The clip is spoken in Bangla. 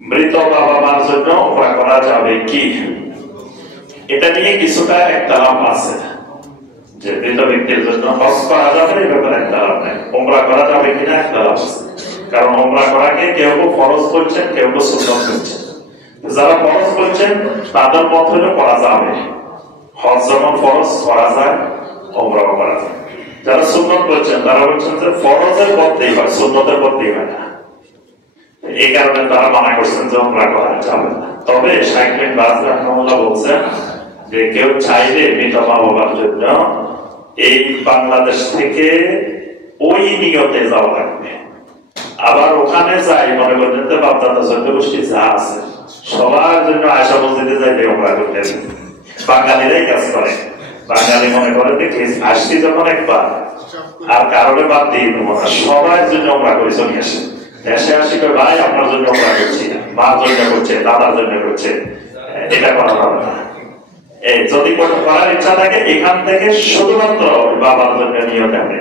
মৃত বাবা মার জন্য উমরা করা যাবে কি, এটা নিয়ে কিছুটা একতলাপ আছে যে মৃত ব্যক্তির জন্য হজ করা যাবে এই ব্যাপারে একতলাপ নেই, উমরা করা যাবে কিনা একতলাপ আছে। কারণ উমরা করাকে কেউ কেউ ফরজ করছেন, কেউ কেউ সুন্নাত করছেন। যারা ফরজ করছেন তাদের মত হলে করা যাবে, হজ যখন ফরজ করা যায় উমরাও করা যায়। যারা সুন্নাত করছেন তারা বলছেন যে ফরজের পথেই হয়, সুন্নতের পথেই হয় না, এই কারণে তারা মানা করছেন যে উমরা করা যাবে না। তবে শাইখ বিন বাজ রাহিমাহুল্লাহ বলছেন যে কেউ চাইলে মৃত মা বাবার জন্য এই বাংলাদেশ থেকে ওই নিয়তে যাওয়া লাগবে, আবার ওখানে যাই মনে করেন যে বাপদাদা জনগোষ্ঠী যা আছে সবার জন্য আয়সা মসজিদে যাইতে উমরা করতে, বাঙালিরাই কাজ করে। বাঙালি মনে করে দেখি আসছি যখন একবার আর কারণে বাদ দিয়ে দেবো না, সবার জন্য উমরা করে চলে আসে। দেশে আসি ভাই আপনার জন্য উমরা করছি না, মার জন্য করছে, দাদার জন্য করছে, এটা করা যাবে না। যদি করার ইচ্ছা থাকে এখান থেকে শুধুমাত্র বাবার জন্য নিয়তে আপনি